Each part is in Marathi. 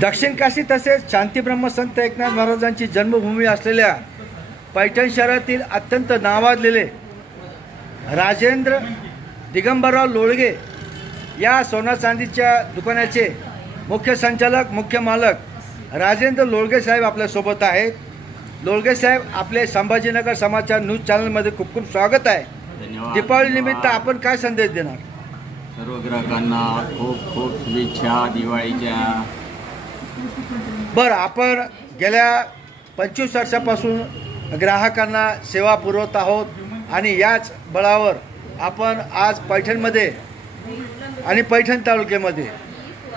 दक्षिण काशी तसेच शांतीब्रह्म संत एकनाथ महाराजांची जन्मभूमी असलेल्या पैठण शहरातील अत्यंत नावाजलेले राजेंद्र दिगंबरराव लोळगे या सोना चांदीच्या दुकानाचे मुख्य संचालक मुख्य मालक राजेंद्र लोळगे साहेब आपल्यासोबत आहेत। लोळगे साहेब, आपले संभाजीनगर समाचार न्यूज चॅनलमध्ये खूप खूप स्वागत आहे। दीपावली निमित्त आपण काय संदेश देणार? सर्व ग्राहकांना खूप खूप शुभेच्छा दिवाळीच्या। बरं, आपण गेल्या 25 वर्षापासून ग्राहकांना सेवा पुरवत आहोत आणि याच बळावर आपण आज पैठणमध्ये आणि पैठण तालुक्यामध्ये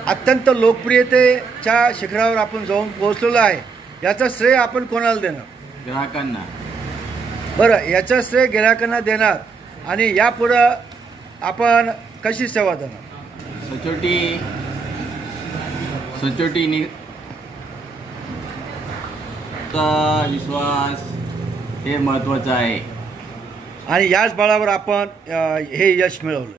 अत्यंत लोकप्रियतेच्या शिखरावर आपण जाऊन पोहोचलेलो आहे। याचं श्रेय आपण कोणाला देणार? ग्राहकांना। बरं, याचं श्रेय ग्राहकांना देणार आणि यापुढे आपण कशी सेवा देणार? सचोटीने विश्वास हे महत्त्वाचं आहे आणि याच बळावर आपण हे यश मिळवलं।